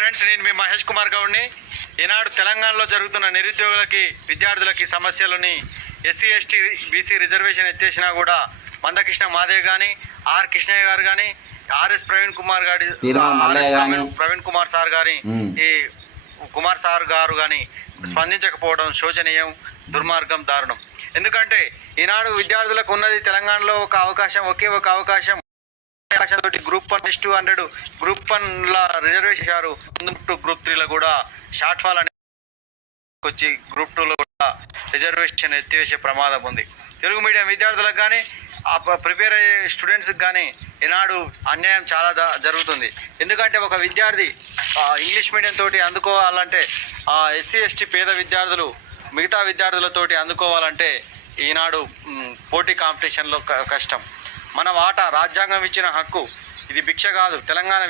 Friends, నేను మీ మహేష్ కుమార్ గౌడ్ని. ఈనాడు తెలంగాణలో జరుగుతున్న నిరుద్యోగులకి విద్యార్థులకి సమస్యలని ఎస్సీ ఎస్టీ బీసీ రిజర్వేషన్ ఎత్తేసినా కూడా మందకృష్ణ మాదేవ్ కానీ, ఆర్ కృష్ణయ్య గారు కానీ, ఆర్ఎస్ ప్రవీణ్ కుమార్ గారి ప్రవీణ్ కుమార్ సార్ గారి ఈ కుమార్ సార్ గారు కానీ స్పందించకపోవడం శోచనీయం, దుర్మార్గం, దారుణం. ఎందుకంటే ఈనాడు విద్యార్థులకు ఉన్నది తెలంగాణలో ఒక అవకాశం, ఒకే ఒక అవకాశం. గ్రూప్ 1 200 గ్రూప్ 1 రిజర్వేషన్ ఇచ్చారు. గ్రూప్ 3 కూడా షార్ట్ ఫాల్ అనేది వచ్చి గ్రూప్ 2లో కూడా రిజర్వేషన్ ఎత్తివేసే ప్రమాదం ఉంది. తెలుగు మీడియం విద్యార్థులకు కానీ, ప్రిపేర్ అయ్యే స్టూడెంట్స్కి కానీ ఈనాడు అన్యాయం చాలా జరుగుతుంది. ఎందుకంటే ఒక విద్యార్థి ఇంగ్లీష్ మీడియం తోటి అందుకోవాలంటే, ఎస్సీ ఎస్టీ పేద విద్యార్థులు మిగతా విద్యార్థులతోటి అందుకోవాలంటే ఈనాడు పోటీ కాంపిటీషన్లో కష్టం. మన వాటా రాజ్యాంగం ఇచ్చిన హక్కు, ఇది భిక్ష కాదు. తెలంగాణ